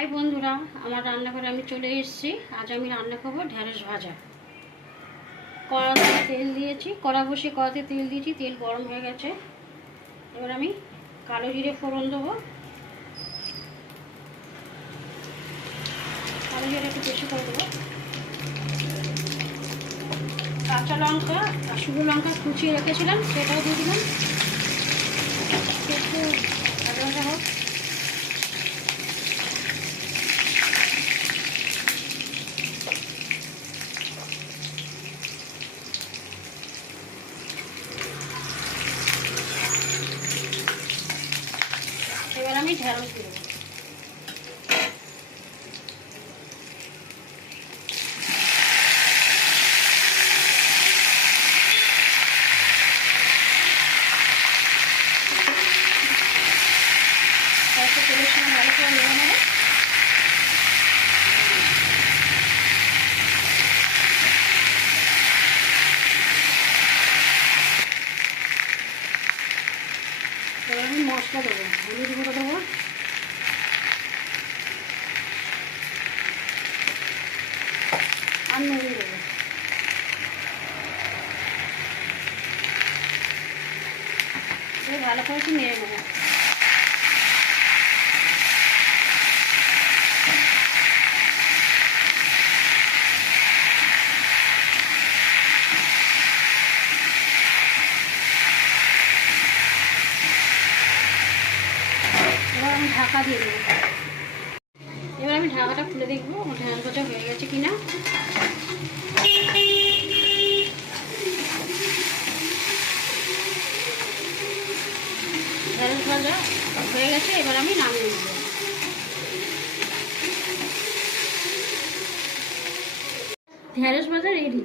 High বন্ধুরা, আমার রান্নাঘরে আমি চলে এসেছি। আজ আমি রান্না করবো ঢেঁড়স ভাজা। কড়াতে তেল দিয়েছি, কড়া বসিয়ে কড়াতে তেল দিয়েছি, তেল গরম হয়ে গেছে। এবার আমি কালো জিরে ফোড়ন দেবো। কালো জিরে একটু বেশি করে দেবো। কাঁচা লঙ্কা আর শুকনো লঙ্কা কুচিয়ে রেখেছিলাম, সেটাও দিয়ে দিলাম। একটু ভাজা ভাজা হোক। এবার আমি ঢেঁড়স দেবো। তেলের সঙ্গে ভালো করে নেওয়া নেবো। এবার আমি মশলা দেবো, হলুদ গুঁড়ো দেবো, আর নুন দেবো। ভালো করে একটু নেড়ে নেবো। এবার আমি ঢাকা দিয়ে দেবো। এবার আমি ঢাকাটা খুলে দেখবো ঢেঁড়স ভাজা হয়ে গেছে কিনা। ঢেঁড়স ভাজা হয়ে গেছে, এবার আমি নামিয়ে নেব। ঢেঁড়স ভাজা রেডি।